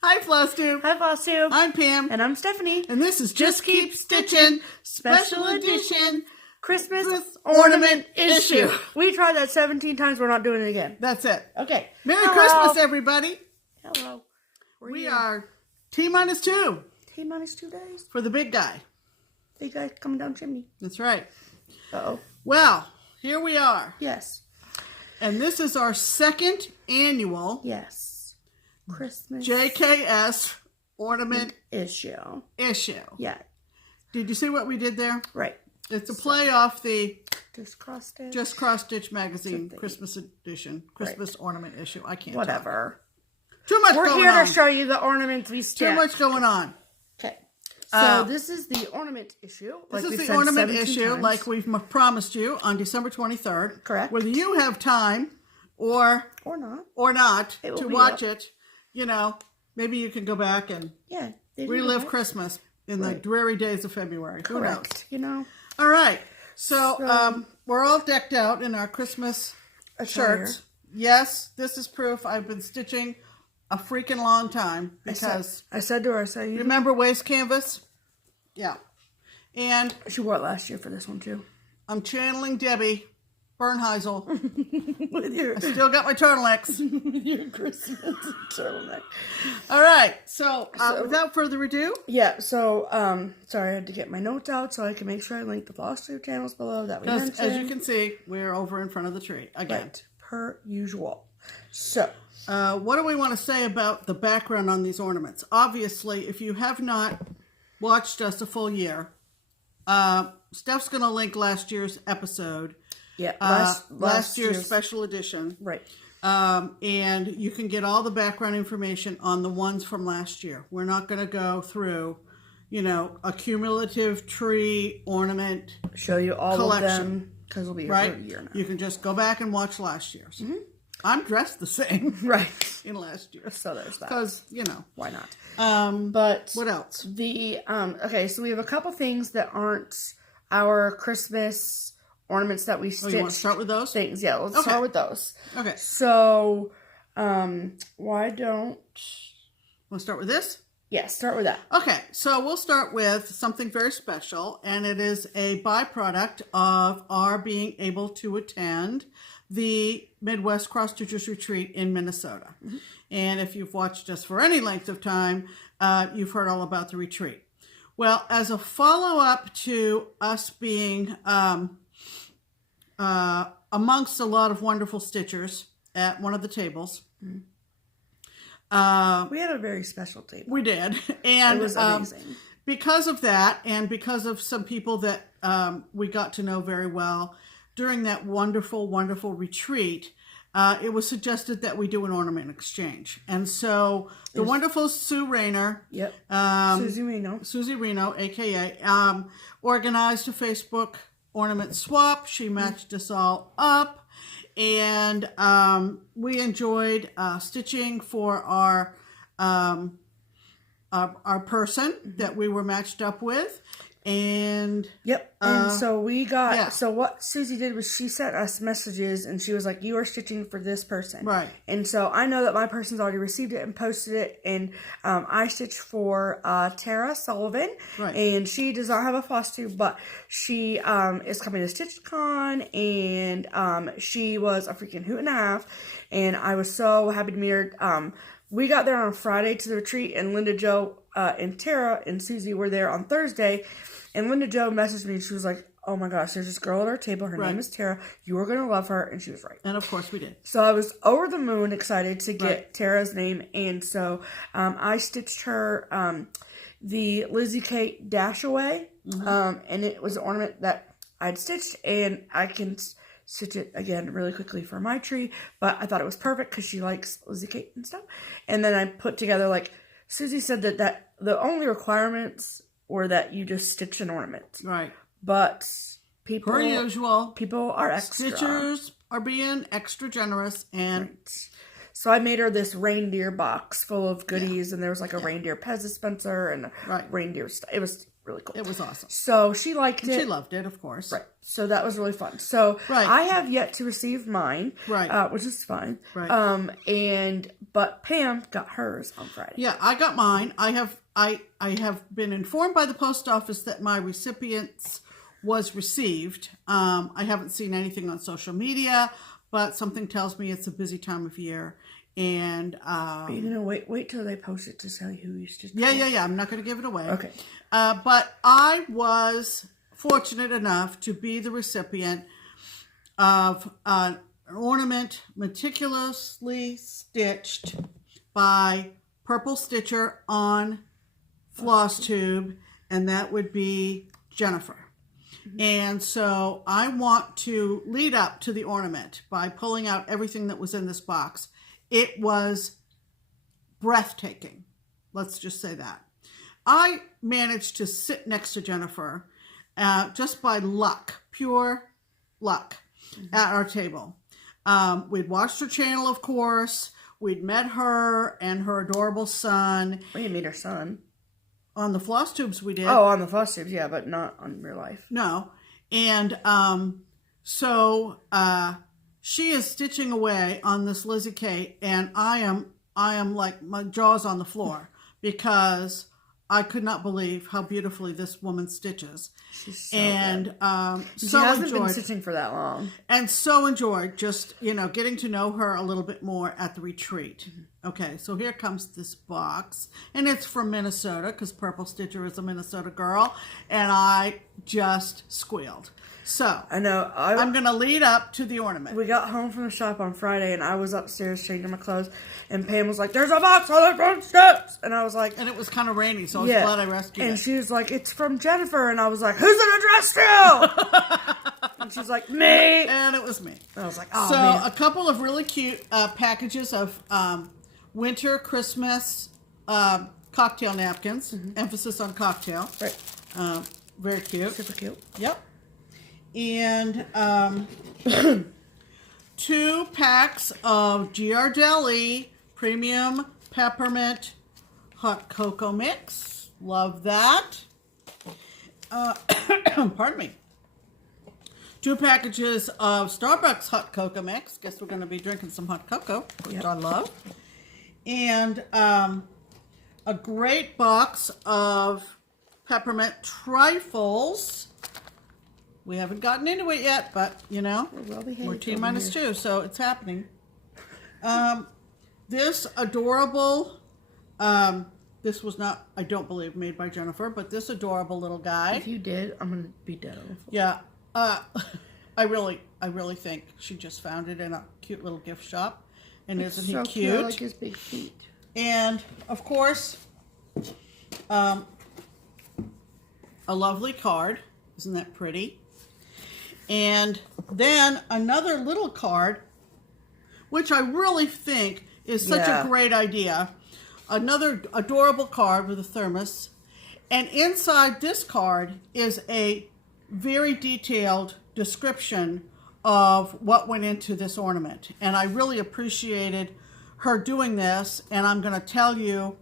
Hi, FlossTube. Hi, FlossTube. I'm Pam. And I'm Stephanie. And this is Just Keep Stitching Special Edition Christmas Ornament Issue. We tried that 17 times. We're not doing it again. That's it. Okay. Merry Christmas, everybody. Hello. We are T-2. T-minus 2 days. For the big guy. Big guy coming down chimney. That's right. Uh-oh. Well, here we are. Yes. And this is our second annual Christmas JKS Ornament Issue. Yeah. Did you see what we did there? Right. It's a play off the Just Cross Stitch magazine Christmas edition, Christmas ornament issue. I can't. Whatever. Too much going on. We're here to show you the ornaments we stitched. Too much going on. Okay. So this is the ornament issue. This is the ornament issue, like we've promised you, on December 23rd. Correct. Whether you have time or not to watch it, you know, maybe you can go back and relive Christmas in the dreary days of February. Who knows? You know. All right. So we're all decked out in our Christmas shirts. Yes, this is proof I've been stitching a freaking long time, because I said to her, you remember waste canvas? Yeah. And she wore it last year for this one too. I'm channeling Debbie Bernheisel. I still got my turtlenecks. With your Christmas turtleneck. All right. So without further ado. Yeah. So sorry, I had to get my notes out so I can make sure I link the FlossTube channels below that we mentioned. As you can see, we're over in front of the tree again. Right. Per usual. So. What do we want to say about the background on these ornaments? Obviously, if you have not watched us a full year, Steph's going to link last year's episode. Yeah, last year's special edition. Right. And you can get all the background information on the ones from last year. We're not going to go through, you know, a cumulative tree ornament show you all collection, of them, because it'll be here for a year now. You can just go back and watch last year's. Mm-hmm. I'm dressed the same. Right. In last year. So there's that. Because, you know. Why not? But what else? Okay, so we have a couple things that aren't our Christmas ornaments that we stitched. You want to start with those? Things. Yeah, let's start with those. Okay. So, why don't... Want to start with this? Yeah, start with that. Okay, so we'll start with something very special, and it is a byproduct of our being able to attend the Midwest Cross Stitchers Retreat in Minnesota. Mm-hmm. And if you've watched us for any length of time, you've heard all about the retreat. Well, as a follow-up to us being amongst a lot of wonderful stitchers at one of the tables, we had a very special table. We did. And it was amazing. Because of that, and because of some people that we got to know very well during that wonderful, wonderful retreat, it was suggested that we do an ornament exchange. And so the wonderful Sue Rayner, Susie Reno, a.k.a., organized a Facebook ornament swap. She matched us all up. And we enjoyed stitching for our person that we were matched up with. And and so we got so what Susie did was she sent us messages, and she was like, you are stitching for this person, right? And so I know that my person's already received it and posted it, and I stitched for Tara Sullivan, right? And she does not have a FlossTube, but she is coming to StitchCon, and she was a freaking hoot and a half, and I was so happy to meet her. We got there on Friday to the retreat, and Linda Jo and Tara and Susie were there on Thursday. And Linda Jo messaged me, and she was like, oh my gosh, there's this girl at our table. Her name is Tara. You are going to love her. And she was right. And of course we did. So I was over the moon excited to get Tara's name. And so I stitched her the Lizzie Kate Dash Away. Mm-hmm. And it was an ornament that I'd stitched. And I can stitch it again really quickly for my tree. But I thought it was perfect because she likes Lizzie Kate and stuff. And then I put together, like, Susie said that the only requirements were that you just stitch an ornament. Right. But people... Per usual. People are extra. Stitchers are being extra generous. And so I made her this reindeer box full of goodies. And there was like a reindeer Pez dispenser and reindeer stuff. It was really cool. It was awesome. So she liked it. She loved it, of course. Right. So that was really fun. So I have yet to receive mine. Right. Which is fine. Right. But Pam got hers on Friday. Yeah, I got mine. I have been informed by the post office that my recipients was received. I haven't seen anything on social media, but something tells me it's a busy time of year. And you know, wait till they post it to tell you who you stitched. Yeah. I'm not going to give it away. Okay. But I was fortunate enough to be the recipient of an ornament meticulously stitched by Purple Stitcher on FlossTube, and that would be Jennifer. And so I want to lead up to the ornament by pulling out everything that was in this box. It was breathtaking. Let's just say that. I managed to sit next to Jennifer just by luck, pure luck, at our table. We'd watched her channel, of course. We'd met her and her adorable son. We didn't meet her son. On the FlossTubes we did. Oh, on the FlossTubes, yeah, but not on real life. No. And so she is stitching away on this Lizzie Kate, and I am like, my jaw's on the floor because I could not believe how beautifully this woman stitches. She's so and good. She so hasn't enjoyed been stitching for that long. And so enjoyed just, getting to know her a little bit more at the retreat. Okay, so here comes this box, and it's from Minnesota because Purple Stitcher is a Minnesota girl, and I just squealed. So I know. I'm going to lead up to the ornament. We got home from the shop on Friday, and I was upstairs changing my clothes, and Pam was like, "There's a box on the front steps," and I was like, and it was kind of rainy, so I was glad I rescued it. And she was like, "It's from Jennifer," and I was like, "Who's it addressed to?" And she's like, "Me," and it was me. And I was like, "Oh, so man." A couple of really cute packages of winter Christmas cocktail napkins. Emphasis on cocktail. Right. Very cute. Super cute. Yep. And 2 packs of Ghirardelli Premium Peppermint Hot Cocoa Mix. Love that. Pardon me. 2 packages of Starbucks Hot Cocoa Mix. Guess we're going to be drinking some hot cocoa, which I love. And a great box of peppermint trifles. We haven't gotten into it yet, but, we're T-2, so it's happening. This adorable, this was not, I don't believe, made by Jennifer, but this adorable little guy. If you did, I'm going to be dead. Yeah. I really think she just found it in a cute little gift shop. And isn't he cute? I like his big feet. And, of course, a lovely card. Isn't that pretty? And then another little card, which I really think is such a great idea. Another adorable card with a thermos. And inside this card is a very detailed description of what went into this ornament. And I really appreciated her doing this, and I'm going to tell you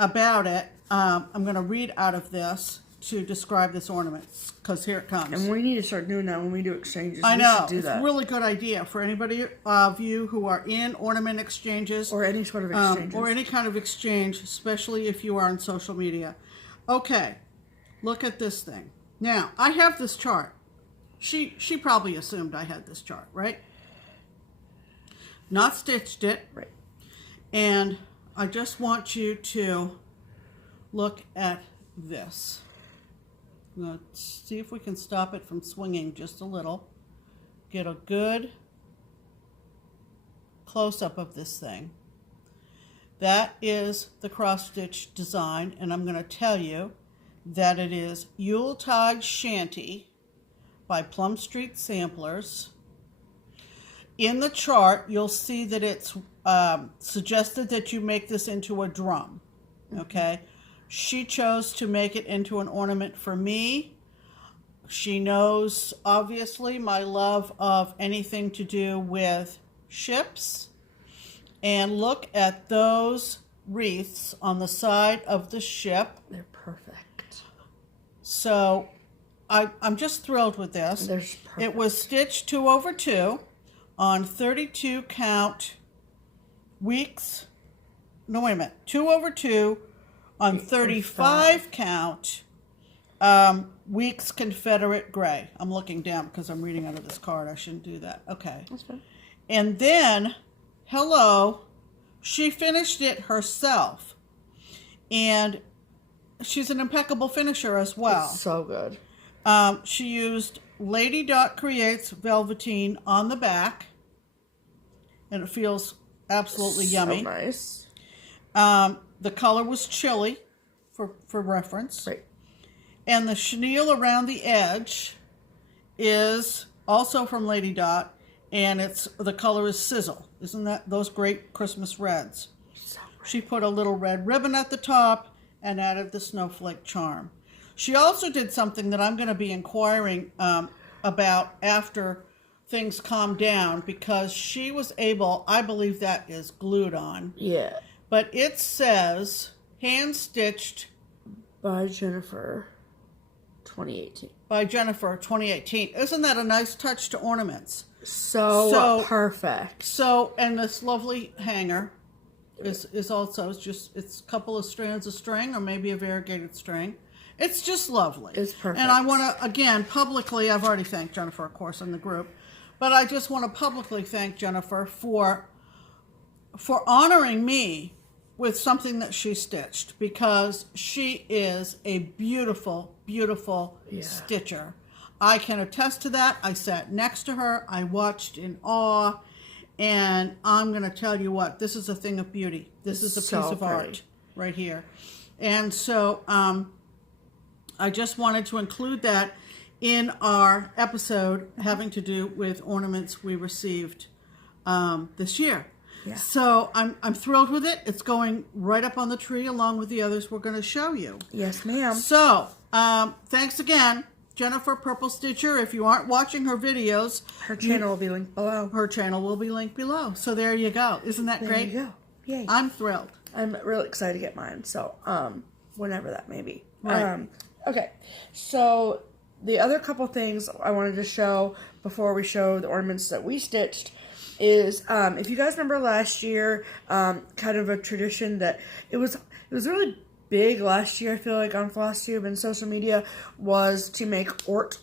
about it. I'm going to read out of this to describe this ornament, because here it comes. And we need to start doing that when we do exchanges. I know. We should do that. It's a really good idea for anybody of you who are in ornament exchanges. Or any sort of exchanges. Or any kind of exchange, especially if you are on social media. Okay, look at this thing. Now, I have this chart. She probably assumed I had this chart, right? Not stitched it. Right. And I just want you to look at this. Let's see if we can stop it from swinging just a little. Get a good close-up of this thing. That is the cross-stitch design, and I'm going to tell you that it is Yuletide Shanty by Plum Street Samplers. In the chart, you'll see that it's suggested that you make this into a drum, okay? She chose to make it into an ornament for me. She knows, obviously, my love of anything to do with ships. And look at those wreaths on the side of the ship. They're perfect. So I'm just thrilled with this. It was stitched 2/2 on 32 count weeks. No, wait a minute. 2/2 on 35 count weeks Confederate gray. I'm looking down because I'm reading out of this card. I shouldn't do that. Okay. That's fine. And then, hello, she finished it herself. And she's an impeccable finisher as well. It's so good. She used Lady Dot Creates velveteen on the back. And it feels absolutely yummy. So nice. The color was chili, for reference. Right. And the chenille around the edge is also from Lady Dot, and the color is Sizzle. Isn't that those great Christmas reds? So she put a little red ribbon at the top and added the snowflake charm. She also did something that I'm going to be inquiring about after things calm down, because she was able, I believe that is glued on. Yeah. But it says hand-stitched by Jennifer 2018. By Jennifer 2018. Isn't that a nice touch to ornaments? So perfect. So, and this lovely hanger is also, it's a couple of strands of string or maybe a variegated string. It's just lovely. It's perfect. And I want to, again, publicly, I've already thanked Jennifer, of course, in the group, but I just want to publicly thank Jennifer for honoring me with something that she stitched, because she is a beautiful, beautiful stitcher. I can attest to that. I sat next to her. I watched in awe. And I'm going to tell you what, this is a thing of beauty. This is a piece of art right here. And so I just wanted to include that in our episode having to do with ornaments we received this year. Yeah. So I'm thrilled with it. It's going right up on the tree along with the others we're going to show you. Yes, ma'am. So thanks again, Jennifer Purple Stitcher. If you aren't watching her videos, her channel will be linked below. Her channel will be linked below. So there you go. Isn't that great? There you go. Yay. I'm thrilled. I'm really excited to get mine. So whenever that may be. Right. Okay. So the other couple things I wanted to show before we show the ornaments that we stitched is, if you guys remember last year, kind of a tradition that it was really big last year, I feel like, on FlossTube and social media, was to make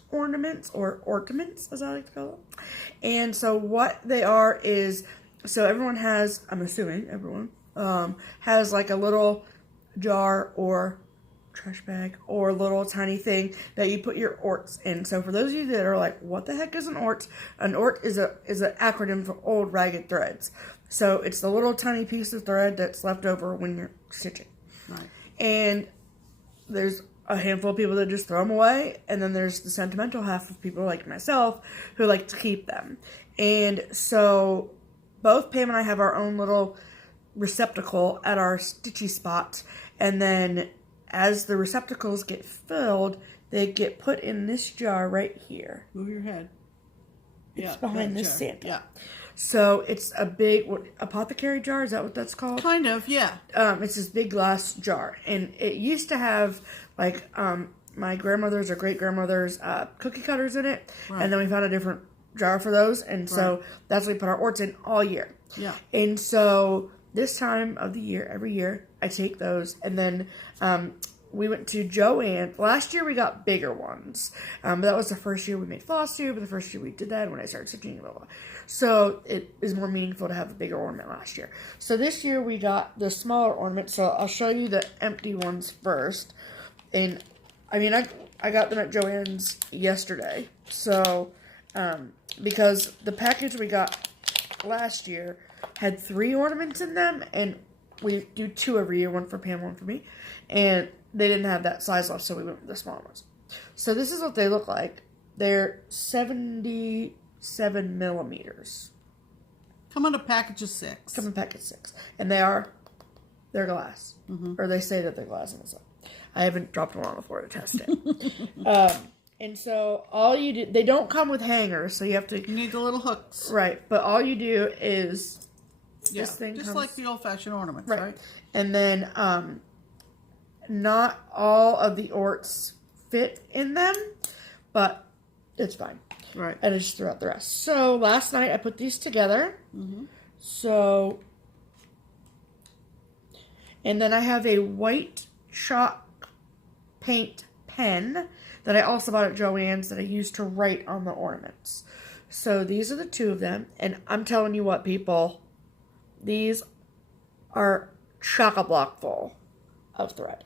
ornaments, or ornaments, as I like to call them. And so what they are is, so everyone has, I'm assuming everyone, has like a little jar or trash bag or little tiny thing that you put your orts in. So for those of you that are like, what the heck is an ort? An ort is an acronym for old ragged threads. So it's the little tiny piece of thread that's left over when you're stitching. Right. And there's a handful of people that just throw them away, and then there's the sentimental half of people like myself who like to keep them. And so both Pam and I have our own little receptacle at our stitchy spot, and then as the receptacles get filled, they get put in this jar right here. Move your head. It's behind this Santa. Yeah. So it's a big apothecary jar. Is that what that's called? Kind of, yeah. It's this big glass jar, and it used to have like my grandmother's or great grandmother's cookie cutters in it, and then we found a different jar for those, and so that's what we put our orts in all year. Yeah. And so this time of the year, every year, I take those, and then we went to Joann. Last year we got bigger ones, but that was the first year we made FlossTube, the first year we did that when I started stitching, blah, blah. So it is more meaningful to have a bigger ornament last year. So this year we got the smaller ornament, so I'll show you the empty ones first. And I mean, I got them at Joann's yesterday, so because the package we got last year had 3 ornaments in them, and we do 2 every year, one for Pam, one for me, and they didn't have that size left, so we went with the smaller ones. So this is what they look like. They're 77 millimeters. Come in a package of 6. Come in a package of 6, and they're glass, or they say that they're glass on the side. I haven't dropped one on the floor to test it. And so all you do, they don't come with hangers, so you have to. You need the little hooks. Right, but all you do is this thing just comes, like the old-fashioned ornaments, right? And then not all of the orts fit in them, but it's fine. Right. And I just threw out the rest. So last night I put these together. So, and then I have a white chalk paint pen that I also bought at Joann's that I used to write on the ornaments. So these are the two of them. And I'm telling you what, people, these are chock-a-block full of thread.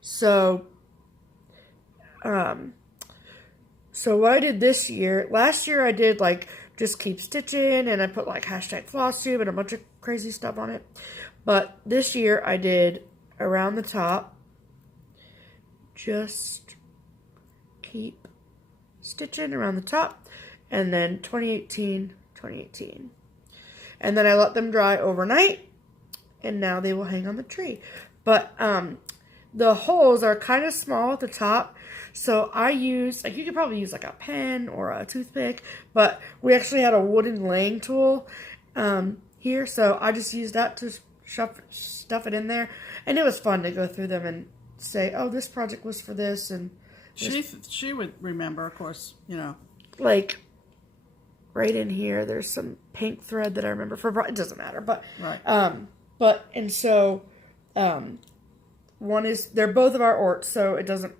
So, so what I did this year, last year I did like JustKeepStitchin, and I put like #FlossTube and a bunch of crazy stuff on it. But this year I did around the top, just keep stitching around the top, and then 2018, 2018. And then I let them dry overnight, and now they will hang on the tree. But the holes are kind of small at the top, so I use, like, you could probably use like a pen or a toothpick, but we actually had a wooden laying tool here, so I just used that to stuff it in there, and it was fun to go through them and say, oh, this project was for this, and she would remember, of course, you know. Like, right in here, there's some pink thread that I remember for, it doesn't matter, but, right. And so, one is, they're both of our orts, so it doesn't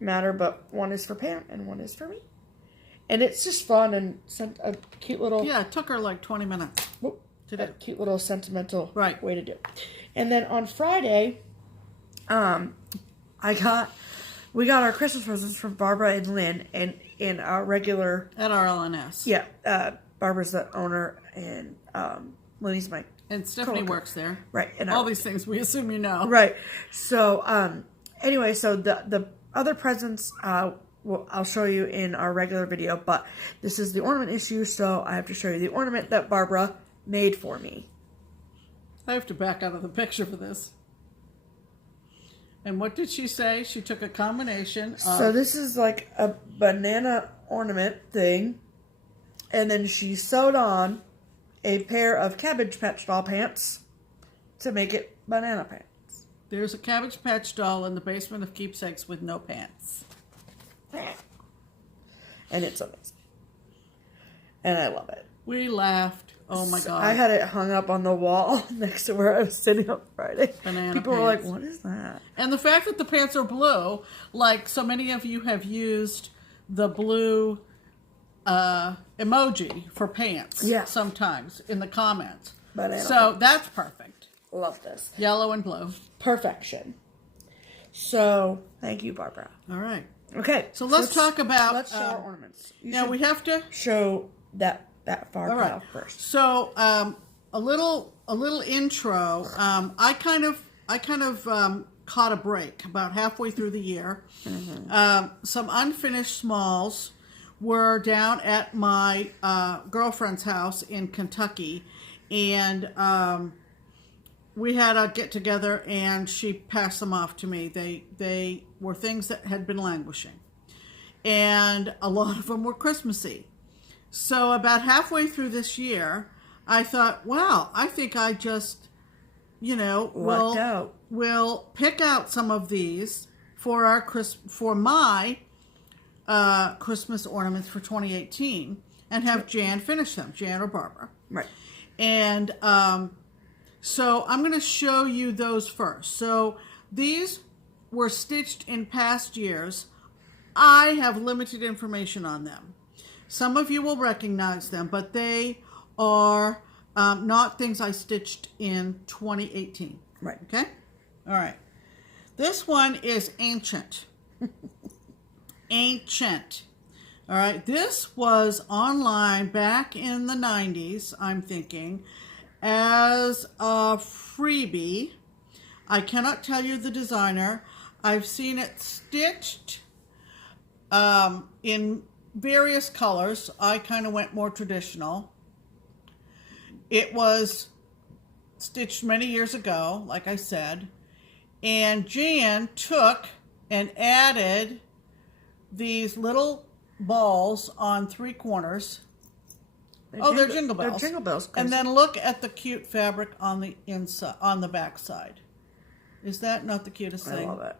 matter, but one is for Pam and one is for me. And it's just fun and a cute little... Yeah, it took her like 20 minutes to do. A cute little sentimental right. way to do it. And then on Friday, we got our Christmas presents from Barbara and Lynn, and in our regular... At our LNS. Yeah, Barbara's the owner, and Lynn's my... And Stephanie works there. Right. And all these things we assume you know. Right. So, anyway, so the other presents, I'll show you in our regular video, but this is the ornament issue, so I have to show you the ornament that Barbara made for me. I have to back out of the picture for this. And what did she say? She took a combination of... So this is like a banana ornament thing, and then she sewed on a pair of Cabbage Patch Doll pants to make it banana pants. There's a Cabbage Patch Doll in the basement of Keepsakes with no pants. And it's amazing. And I love it. We laughed. Oh my God. I had it hung up on the wall next to where I was sitting on Friday. Banana People pants. were like, what is that? And the fact that the pants are blue, like so many of you have used the blue emoji for pants sometimes in the comments. So that's perfect. Love this. Yellow and blue. Perfection. So, thank you, Barbara. All right. Okay. So let's talk about... Let's show our ornaments. Now we have to... Show that far right. first. So, a little intro. I kind of caught a break about halfway through the year. Some unfinished smalls were down at my girlfriend's house in Kentucky, and we had a get together, and she passed them off to me. They were things that had been languishing, and a lot of them were Christmassy. So about halfway through this year, I thought, wow, I think I just, will pick out some of these for my Christmas ornaments for 2018 and have Jan finish them, Jan or Barbara. Right. And so I'm going to show you those first. So these were stitched in past years. I have limited information on them. Some of you will recognize them, but they are not things I stitched in 2018. Right. Okay? All right. This one is ancient. Ancient. All right. This was online back in the 90s, I'm thinking, as a freebie. I cannot tell you the designer. I've seen it stitched in various colors. I kind of went more traditional. It was stitched many years ago, like I said, and Jan took and added these little balls on 3 corners. They're jingle bells. They're jingle bells. And then look at the cute fabric on the inside, on the back side. Is that not the cutest thing? I love it.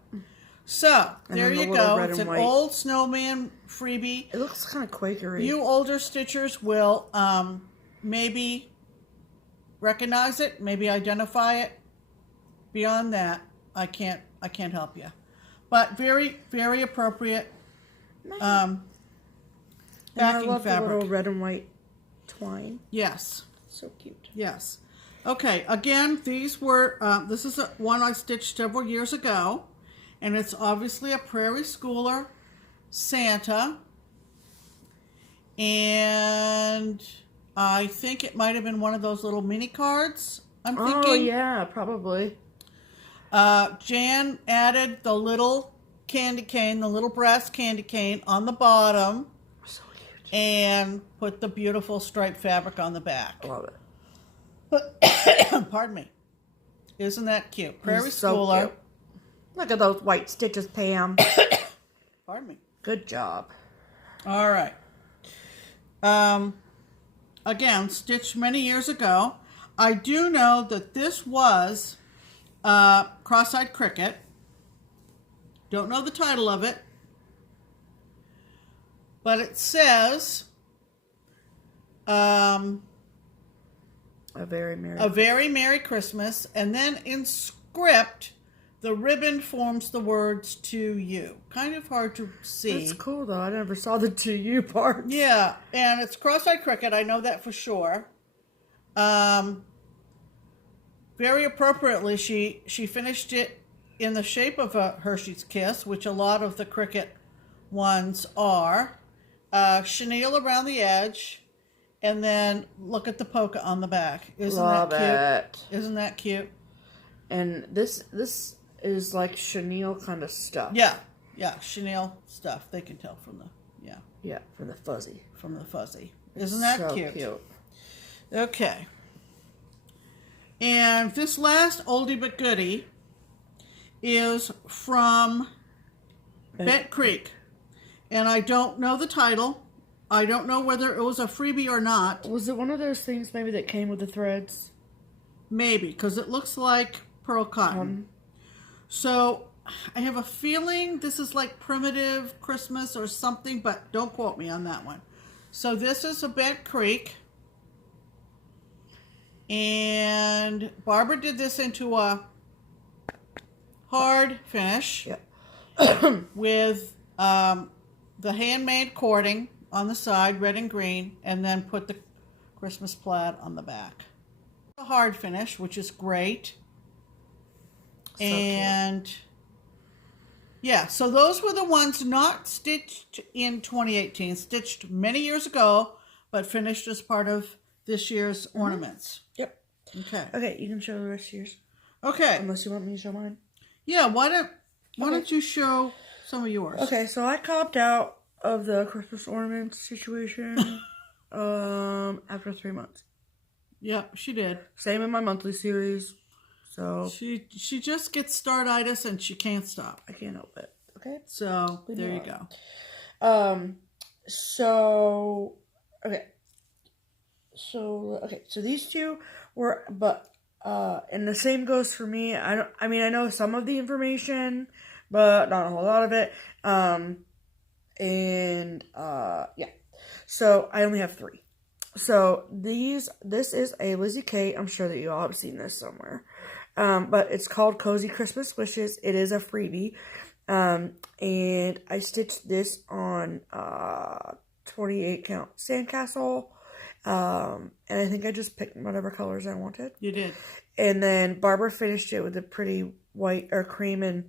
So, And there then the you little go. red It's and an white. old snowman freebie. It looks kind of Quakery. You older stitchers will maybe recognize it, maybe identify it. Beyond that, I can't help you. But very, very appropriate And I backing love fabric. the little red and white twine. Yes. So cute. Yes. Okay, again, these were, this is one I stitched several years ago, and it's obviously a Prairie Schooler Santa, and I think it might have been one of those little mini cards, I'm thinking. Oh, yeah, probably. Jan added the little candy cane, the little brass candy cane on the bottom, So cute. and put the beautiful striped fabric on the back. I love it. Pardon me. Isn't that cute? Prairie So Schooler. cute. Look at those white stitches, Pam. Pardon me. Good job. All right. Again, stitched many years ago. I do know that this was Cross-Eyed Cricket. Don't know the title of it. But it says A very Merry Christmas. And then in script, the ribbon forms the words to you. Kind of hard to see. That's cool, though. I never saw the to you part. Yeah, and it's Cross-Eyed Cricket. I know that for sure. Very appropriately, she finished it in the shape of a Hershey's Kiss, which a lot of the Cricket ones are. Chenille around the edge, and then look at the polka on the back. Isn't Love that cute? it. Isn't that cute? And this is like chenille kind of stuff. Yeah, chenille stuff. They can tell from the From the fuzzy. Isn't that so cute? Okay. And this last oldie but goodie is from Bent Creek. And I don't know the title. I don't know whether it was a freebie or not. Was it one of those things maybe that came with the threads? Maybe, because it looks like pearl cotton. So I have a feeling this is like primitive Christmas or something, but don't quote me on that one. So this is a Bent Creek. And Barbara did this into a hard finish with the handmade cording on the side, red and green, and then put the Christmas plaid on the back. A hard finish, which is great. So and cute. Yeah, so those were the ones not stitched in 2018, stitched many years ago, but finished as part of this year's ornaments. Yep. Okay, you can show the rest of yours. Okay. Unless you want me to show mine. Yeah, why don't you show some of yours? Okay, so I copped out of the Christmas ornaments situation after 3 months. Yep, she did. Same in my monthly series. So she just gets startitis and she can't stop. I can't help it. Okay. So there you go. So these two were, but and the same goes for me. I know some of the information, but not a whole lot of it. So I only have 3. So this is a Lizzie Kate. I'm sure that you all have seen this somewhere. But it's called Cozy Christmas Wishes. It is a freebie. And I stitched this on 28 count sandcastle. And I think I just picked whatever colors I wanted. You did. And then Barbara finished it with a pretty white or cream and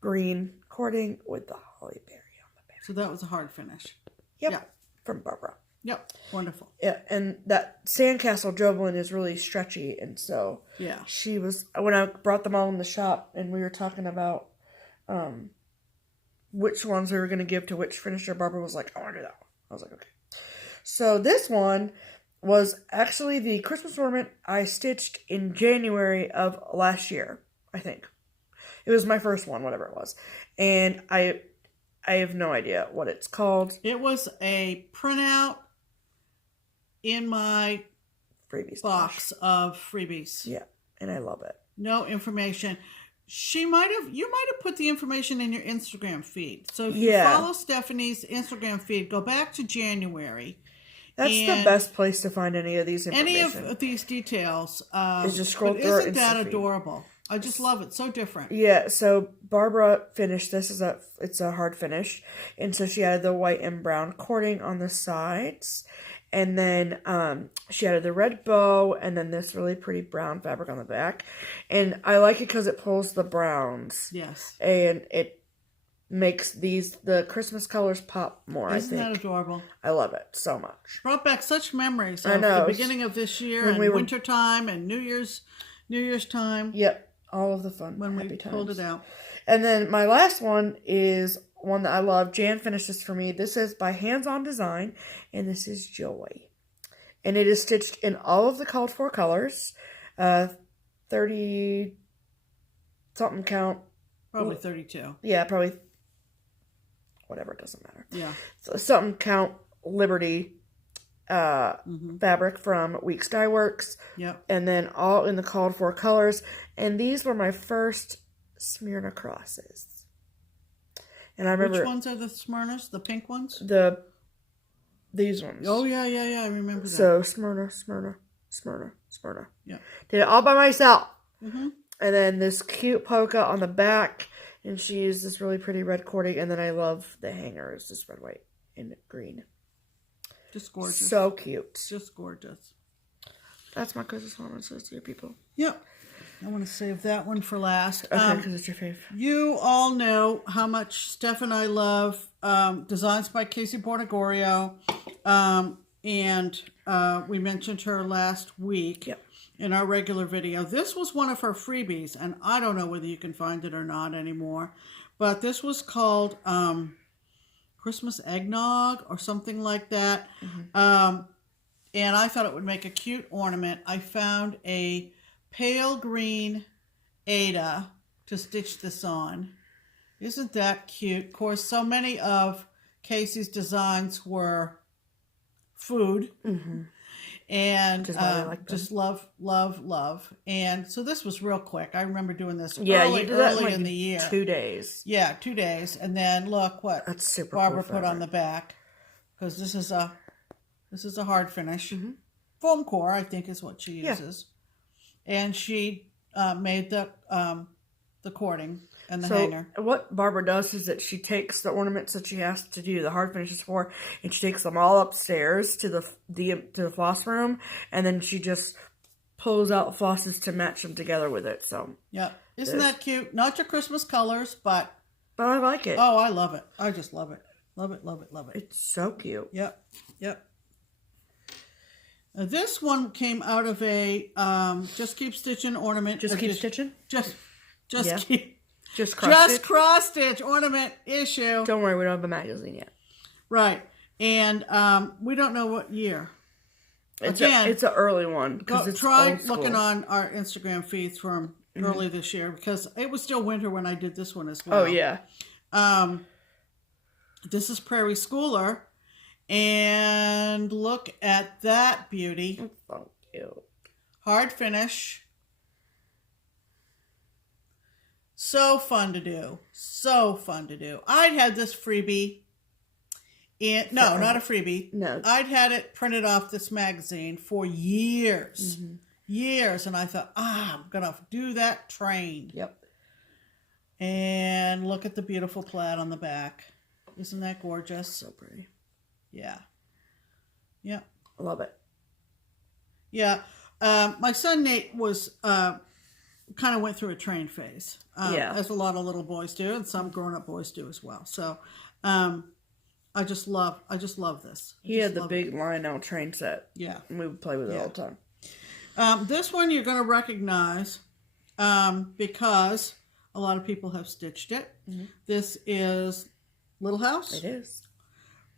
green cording with the holly berry on the back. So that was a hard finish. Yep. Yeah. From Barbara. Yep. Wonderful. Yeah, and that sandcastle jovelin is really stretchy, and so yeah, she was, when I brought them all in the shop and we were talking about which ones we were going to give to which finisher, Barbara was like, I want to do that one. I was like, okay. So this one was actually the Christmas ornament I stitched in January of last year, I think. It was my first one, whatever it was. And I have no idea what it's called. It was a printout in my freebies box of freebies. Yeah, and I love it. No information. you might have put the information in your Instagram feed. So if you follow Stephanie's Instagram feed, go back to January. That's the best place to find any of these information. Any of these details. Is just scroll through. Isn't that adorable? I just love it. So different. Yeah. So Barbara finished this. It's a hard finish, and so she added the white and brown cording on the sides, and then she added the red bow, and then this really pretty brown fabric on the back. And I like it because it pulls the browns. Yes. And it makes the Christmas colors pop more. Isn't that adorable? I love it so much. Brought back such memories of I know. the beginning of this year and winter time and New Year's time. Yep. All of the fun when happy we times. pulled it out. And then my last one is one that I love. Jan finished this for me. This is by Hands On Design, and this is Joy. And it is stitched in all of the called for colors. 30 something count. Probably 32. Yeah, probably. Whatever, it doesn't matter. Yeah. So, something count Liberty fabric from Weeks Dye Works. Yep. And then all in the called for colors. And these were my first Smyrna crosses. And I remember. Which ones are the Smyrnas? The pink ones? These ones. Oh, yeah. I remember that. So Smyrna. Yeah. Did it all by myself. Mm-hmm. And then this cute polka on the back. And she used this really pretty red cording. And then I love the hangers. This red, white, and green. Just gorgeous. So cute. Just gorgeous. That's my Christmas ornaments this year, people. Yep. I want to save that one for last. Okay, because it's your fave. You all know how much Steph and I love Designs by Casey Bornegorio. And we mentioned her last week in our regular video. This was one of her freebies, and I don't know whether you can find it or not anymore. But this was called Christmas Eggnog or something like that. Mm-hmm. And I thought it would make a cute ornament. I found a pale green Ada to stitch this on. Isn't that cute? Of course, so many of Casey's designs were food. Mm-hmm. And just love. And so this was real quick. I remember doing this early in the year. 2 days. Yeah, 2 days. And then look what That's super Barbara cool put on the back. Because this is a hard finish. Mm-hmm. Foam core, I think, is what she uses. And she made the cording and the hanger. What Barbara does is that she takes the ornaments that she has to do the hard finishes for, and she takes them all upstairs to the floss room, and then she just pulls out flosses to match them together with it. So isn't that cute? Not your Christmas colors, but I like it. Oh, I love it. I just love it. Love it. It's so cute. Yep. This one came out of a Just Keep Stitchin ornament. Just Keep Stitchin? Just cross stitch ornament issue. Don't worry, we don't have a magazine yet. Right. And we don't know what year. It's an early one. Try looking on our Instagram feeds from early this year, because it was still winter when I did this one as well. Oh, yeah. This is Prairie Schooler. And look at that beauty. It's so cute. Hard finish. So fun to do. I'd had this freebie. Not a freebie. No. I'd had it printed off this magazine for years. Mm-hmm. Years. And I thought, I'm going to do that trained. Yep. And look at the beautiful plaid on the back. Isn't that gorgeous? So pretty. Yeah. Love it. Yeah. My son Nate was kind of went through a train phase. As a lot of little boys do, and some grown-up boys do as well. So I just love this. He had the big Lionel train set. Yeah. And we would play with it all the time. This one you're going to recognize because a lot of people have stitched it. Mm-hmm. This is Little House. It is.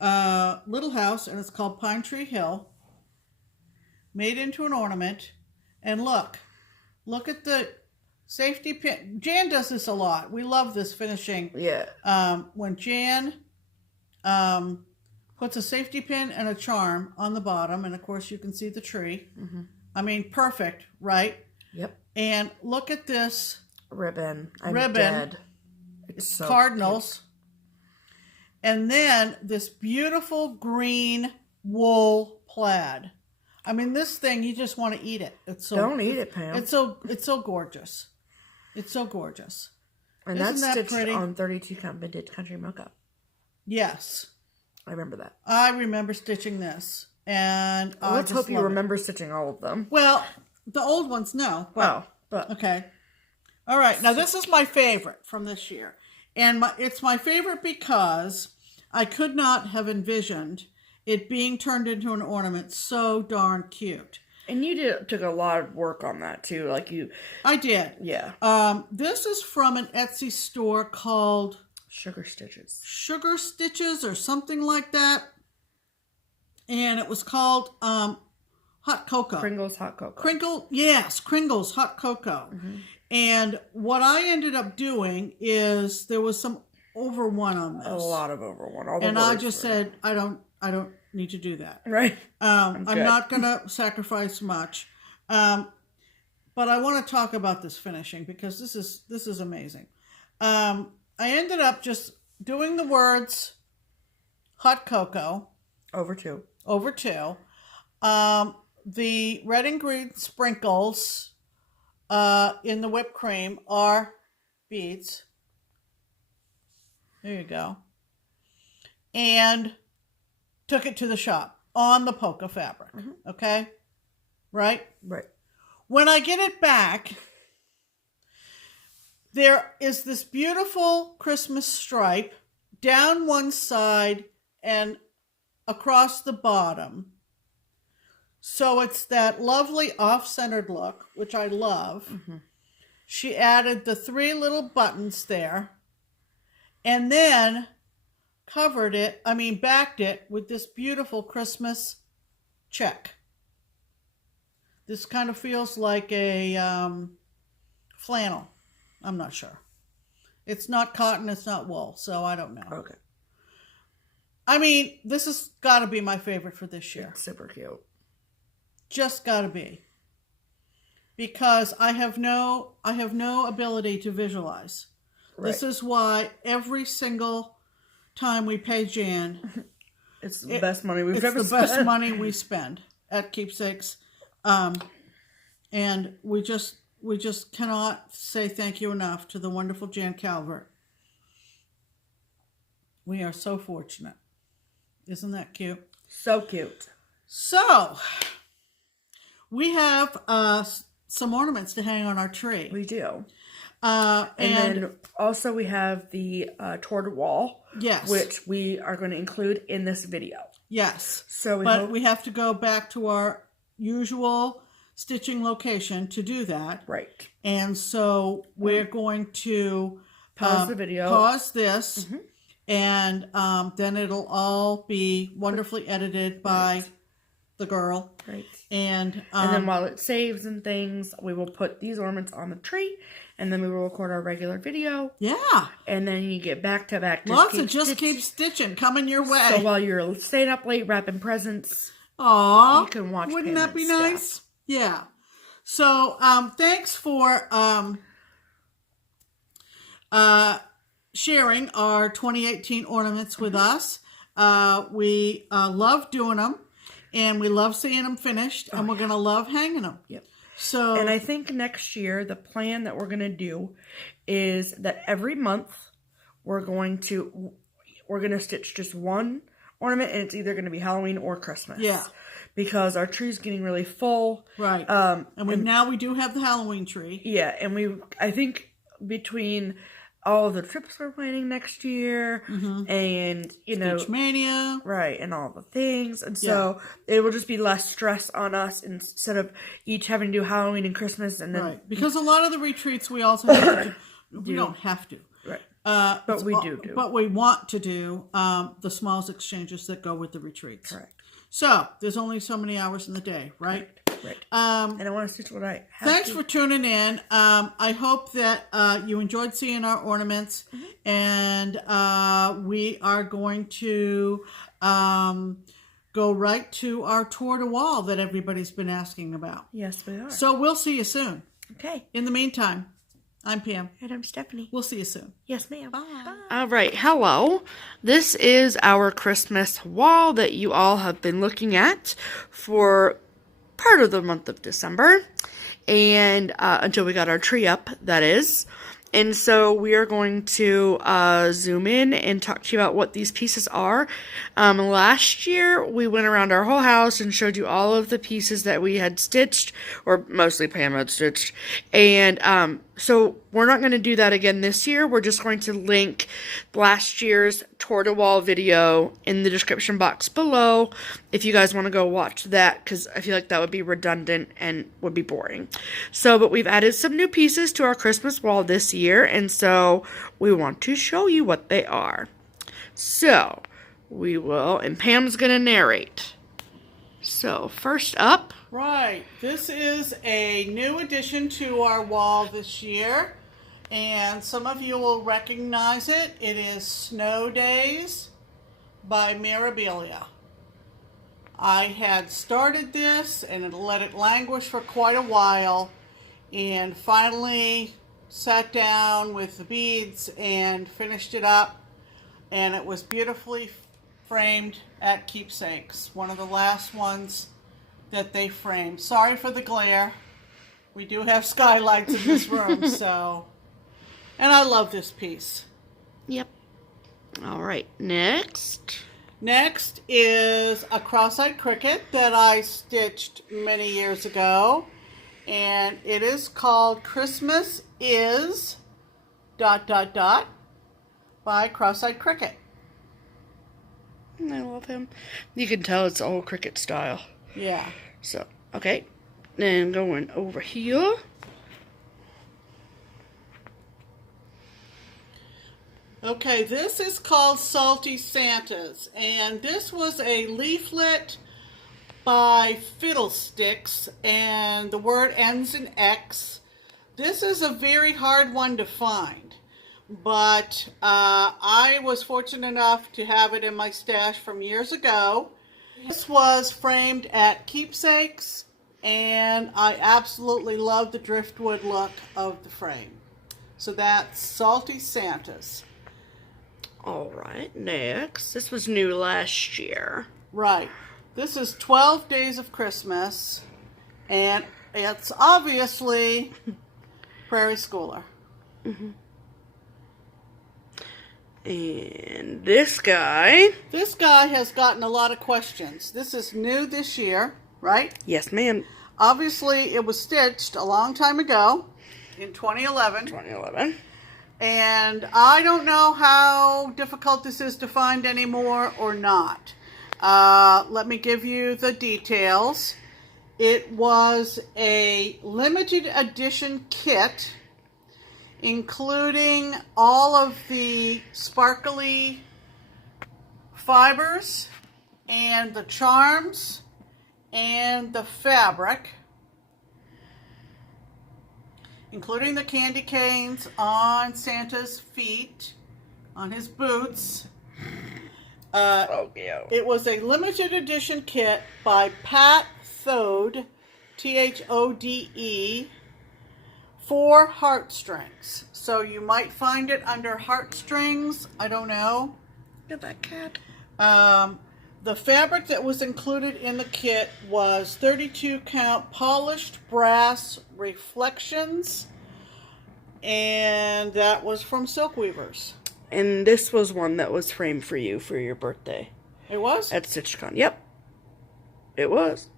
Little House, and it's called Pine Tree Hill. Made into an ornament. And look at the safety pin. Jan does this a lot. We love this finishing. Yeah. When Jan puts a safety pin and a charm on the bottom, and of course you can see the tree. Mm-hmm. I mean, perfect, right? Yep. And look at this ribbon. I'm ribbon. dead. It's so cardinals. And then this beautiful green wool plaid. I mean, this thing, you just want to eat it. It's so, Don't eat it, Pam. It's so gorgeous. It's so gorgeous. And Isn't that's that stitched pretty? on 32 count vintage country mocha. Yes. I remember that. I remember stitching this. And Well, let's hope you remember stitching all of them. Well, the old ones, no. But okay. All right. Now, this is my favorite from this year. And it's my favorite because I could not have envisioned it being turned into an ornament so darn cute. And you took a lot of work on that, too. I did. Yeah. This is from an Etsy store called Sugar Stitches. Sugar Stitches or something like that. And it was called Hot Cocoa. Kringle's Hot Cocoa. Kringle's Hot Cocoa. Mm-hmm. And what I ended up doing is there was some over one on this. A lot of over one. And I just said, I don't need to do that. Right. I'm not going to sacrifice much. But I want to talk about this finishing because this is amazing. I ended up just doing the words Hot Cocoa. Over two. The red and green sprinkles in the whipped cream are beads. There you go. And took it to the shop on the polka fabric. Mm-hmm. Okay? Right? Right. When I get it back, there is this beautiful Christmas stripe down one side and across the bottom. So it's that lovely off-centered look, which I love. Mm-hmm. She added the 3 little buttons there and then backed it with this beautiful Christmas check. This kind of feels like a flannel. I'm not sure. It's not cotton, it's not wool, so I don't know. Okay. I mean, this has got to be my favorite for this year. It's super cute. Just got to be. Because I have no ability to visualize. Right. This is why every single time we pay Jan, it's the best money we've ever spent. It's the best money we spend at Keepsakes. And we just cannot say thank you enough to the wonderful Jan Calvert. We are so fortunate. Isn't that cute? So cute. So, we have some ornaments to hang on our tree. We do. And then also we have the tour de wall. Yes. Which we are going to include in this video. Yes. So we have to go back to our usual stitching location to do that. Right. And so we're going to pause the video. Pause this. Mm-hmm. And then it'll all be wonderfully edited by the girl. Right. And then while it saves and things, we will put these ornaments on the tree. And then we will record our regular video. Yeah. And then you get back to back. Lots of Just Keep Stitching coming your way. So while you're staying up late wrapping presents, you can watch. Wouldn't that be nice? Yeah. So thanks for sharing our 2018 ornaments with us. We love doing them, and we love seeing them finished, and we're going to love hanging them. Yep. So, and I think next year, the plan that we're going to do is that every month we're going to stitch just one ornament, and it's either going to be Halloween or Christmas. Yeah. Because our tree's getting really full. Right. Now we do have the Halloween tree. Yeah, and I think between all of the trips we're planning next year, mm-hmm. and Stitch Mania, right, and all the things, and so it will just be less stress on us instead of each having to do Halloween and Christmas, and then right, because a lot of the retreats we also have to do. We don't have to, right? But we do. But we want to do the smalls exchanges that go with the retreats. Correct. So there's only so many hours in the day, right? Right. And I want to stitch what I have. Thanks for tuning in. I hope that you enjoyed seeing our ornaments, mm-hmm. and we are going to go right to our tour de wall that everybody's been asking about. Yes, we are. So we'll see you soon. Okay. In the meantime, I'm Pam. And I'm Stephanie. We'll see you soon. Yes, ma'am. Bye. All right. Hello. This is our Christmas wall that you all have been looking at for part of the month of December. And until we got our tree up, that is. And so we are going to zoom in and talk to you about what these pieces are. Last year, we went around our whole house and showed you all of the pieces that we had stitched, or mostly Pam had stitched. And so we're not going to do that again this year. We're just going to link last year's Tour de Wall video in the description box below if you guys want to go watch that, because I feel like that would be redundant and would be boring. So, but we've added some new pieces to our Christmas wall this year, and so we want to show you what they are. So, we will, and Pam's going to narrate. So, first up. Right. This is a new addition to our wall this year, and some of you will recognize it. It is Snow Days by Mirabilia. I had started this and let it languish for quite a while, and finally sat down with the beads and finished it up, and it was beautifully framed at Keepsakes, one of the last ones that they framed. Sorry for the glare. We do have skylights in this room, so. And I love this piece. Yep. All right, next. Next is a cross-eyed cricket that I stitched many years ago. And it is called Christmas Is ... by Cross-Eyed Cricket. I love him. You can tell it's old cricket style. Yeah. So, okay. Then going over here. Okay, this is called Salty Santas, and this was a leaflet by Fiddlestix, and the word ends in X. This is a very hard one to find, but I was fortunate enough to have it in my stash from years ago. This was framed at Keepsakes, and I absolutely love the driftwood look of the frame. So that's Salty Santas. All right, next. This was new last year. Right. This is 12 Days of Christmas, and it's obviously Prairie Schooler. Mm-hmm. And this guy. This guy has gotten a lot of questions. This is new this year, right? Yes, ma'am. Obviously, it was stitched a long time ago in 2011. 2011. And I don't know how difficult this is to find anymore or not. Let me give you the details. It was a limited edition kit, including all of the sparkly fibers and the charms and the fabric, including the candy canes on Santa's feet, on his boots. It was a limited edition kit by Pat Thode, Thode, for Heartstrings. So you might find it under Heartstrings. I don't know. Look at that cat. The fabric that was included in the kit was 32 count polished brass reflections, and that was from Silk Weavers. And this was one that was framed for you for your birthday. It was? At StitchCon. Yep. It was.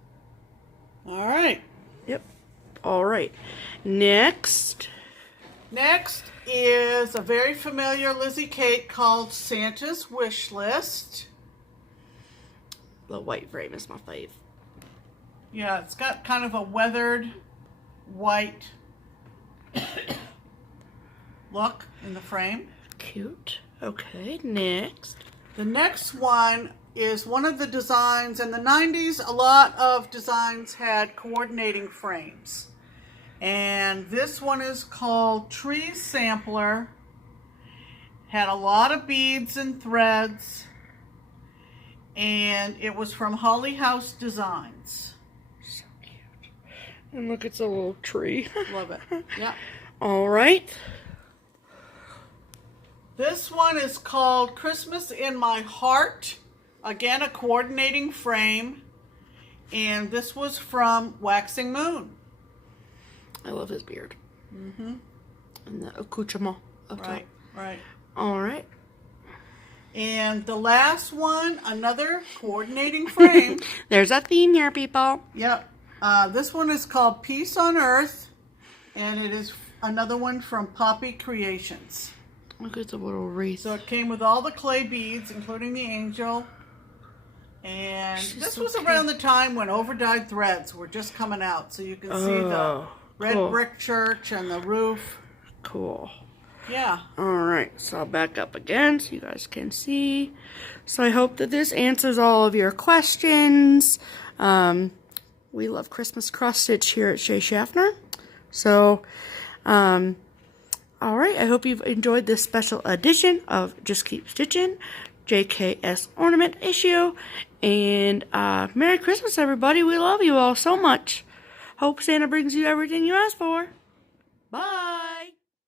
All right. Yep. All right. Next. Next is a very familiar Lizzie Kate called Santa's Wish List. The white frame is my fave. Yeah, it's got kind of a weathered white look in the frame. Cute. Okay, next. The next one is one of the designs. In the 90s, a lot of designs had coordinating frames. And this one is called Tree Sampler. Had a lot of beads and threads. And it was from Holly House Designs. So cute. And look, it's a little tree. Love it. Yeah. All right. This one is called Christmas in My Heart. Again, a coordinating frame. And this was from Waxing Moon. I love his beard. Mm-hmm. And the accoutrement up top. Right, right. All right. And the last one, another coordinating frame. There's a theme here, people. Yep. This one is called Peace on Earth. And it is another one from Poppy Kreations. Look at the little wreath. So it came with all the clay beads, including the angel. And this was around the time when overdyed threads were just coming out. So you can see the red brick church and the roof. Cool. Yeah. Alright, so I'll back up again so you guys can see. So I hope that this answers all of your questions. We love Christmas cross stitch here at Shea Schaffner. So, alright, I hope you've enjoyed this special edition of Just Keep Stitching, JKS Ornament Issue. And Merry Christmas, everybody. We love you all so much. Hope Santa brings you everything you asked for. Bye.